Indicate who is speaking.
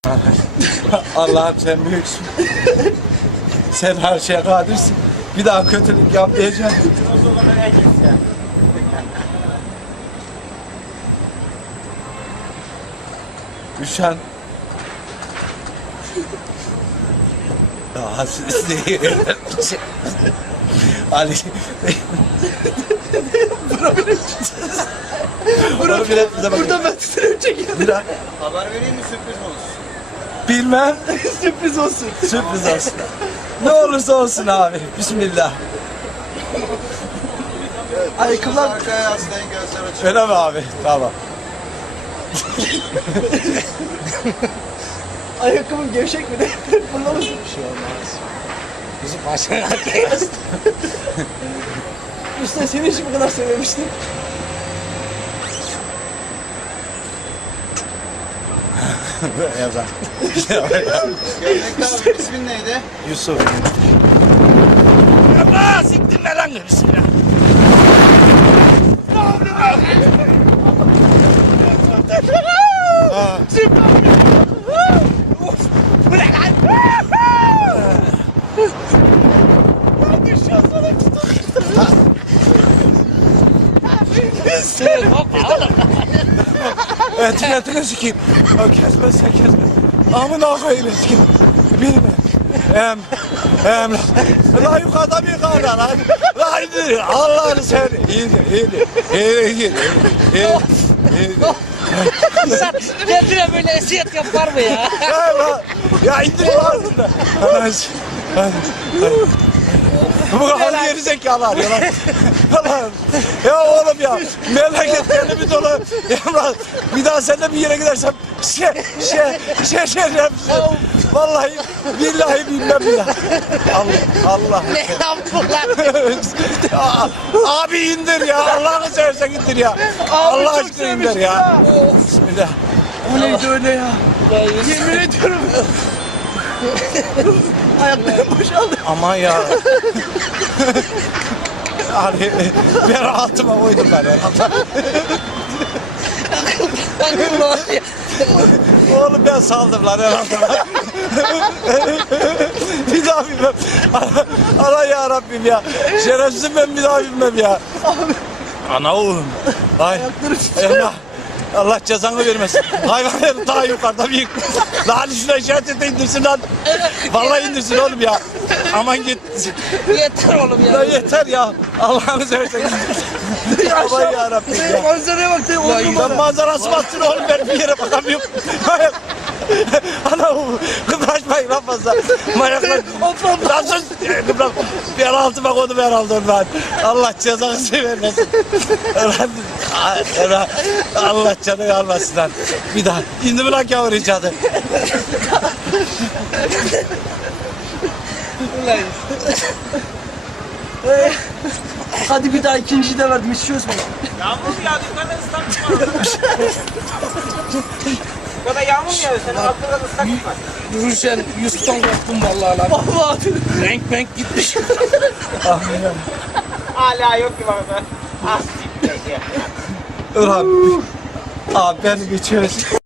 Speaker 1: Allah'ım sen büyüksün. Sen her şeye kadirsin. Bir daha kötülük yapmayacağım. Üşen. Daha siz değil. Ali.
Speaker 2: Burada ben tutuyorum çekiyorum.
Speaker 1: Bir dakika.
Speaker 3: Haber vereyim mi sürpriz mi olsun?
Speaker 1: Bilmem.
Speaker 2: Sürpriz olsun.
Speaker 1: Sürpriz olsun. Ne olursa olsun abi. Bismillah.
Speaker 2: Ayakkabılar
Speaker 3: Arkaya yaslayın, gözler açın.
Speaker 1: Öyle mi abi? Tamam.
Speaker 2: ayakkabım gevşek mi de fırlamış.
Speaker 4: Bir şey olmaz. Bizim başına arkaya
Speaker 2: Usta seni hiç bu kadar sevmemiştim.
Speaker 1: Yazar.
Speaker 3: Gömlekli abi ismin neydi?
Speaker 1: Yusuf.
Speaker 4: Aa siktir ne lan bismillah. Bu ne lan? Lan düşüyor sana tutun. Hoppa oğlum.
Speaker 1: Etiketini sikeyim. O kesmezse kesmez. Amına koyayım etiketini. Bilme. La yukarıda bir kadar lan. La indir. Allah'ını seversen. İyi.
Speaker 4: Sen kendine böyle eziyet yapar mı ya?
Speaker 1: Ya indir lan. Bu kadar geri zekalar ya lan. Ya oğlum ya. Memleket kendimi dolu. Ya lan bir daha seninle bir yere gidersem yapacağım. Vallahi billahi bilmem billah. Allah.
Speaker 4: Ne lan bu lan?
Speaker 1: Abi indir ya. Allah'ını seversen indir ya. Allah aşkına indir ya. Bismillah.
Speaker 2: O neydi öyle ya? Yemin ediyorum. Ayaklarım boşaldı.
Speaker 1: Aman ya. Abi ben altıma koydum ben herhalde.
Speaker 4: Bakın oluyor.
Speaker 1: Oğlum ben saldım lan herhalde. Bir daha bilmem. Ana ya Rabbim ya. Şerefsizim ben bir daha bilmem ya. Ana oğlum. Ay. Emrah. Allah cezanı vermesin. Hayvan herif daha yukarıda büyük. Daha şuna işaret et de indirsin lan. Vallahi indirsin oğlum ya. Aman git.
Speaker 4: Yeter oğlum ya.
Speaker 1: Ya yeter ya. Allah'ını seversen indir. Aman ya Rabbim
Speaker 2: Senin
Speaker 1: ya.
Speaker 2: manzaraya bak senin on
Speaker 1: Ben
Speaker 2: numara.
Speaker 1: manzarası bastın oğlum ben bir yere bakamıyorum. Ana kıpraşmayın lan fazla. Manyaklar. Lan sus. Kıpraş. Bir altıma koydum herhalde onu ben. Allah cezanı vermesin. Allah canını almasın lan. Bir daha. İndi mi lan gavur icadı?
Speaker 2: Hadi bir daha ikinciyi de verdim içiyoruz mu?
Speaker 5: Yağmur mu yağdı? Yukarıdan ıslanmış var. Ya da yağmur mu yağıyor? Senin altında ıslaklık var.
Speaker 4: Yürürken Yusuf'tan korktum vallahi lan.
Speaker 2: Vallahi.
Speaker 4: Renk gitmiş.
Speaker 5: Hala yok ki bana. Ah siktir ya.
Speaker 1: Ulan. Abi beni geçiyoruz.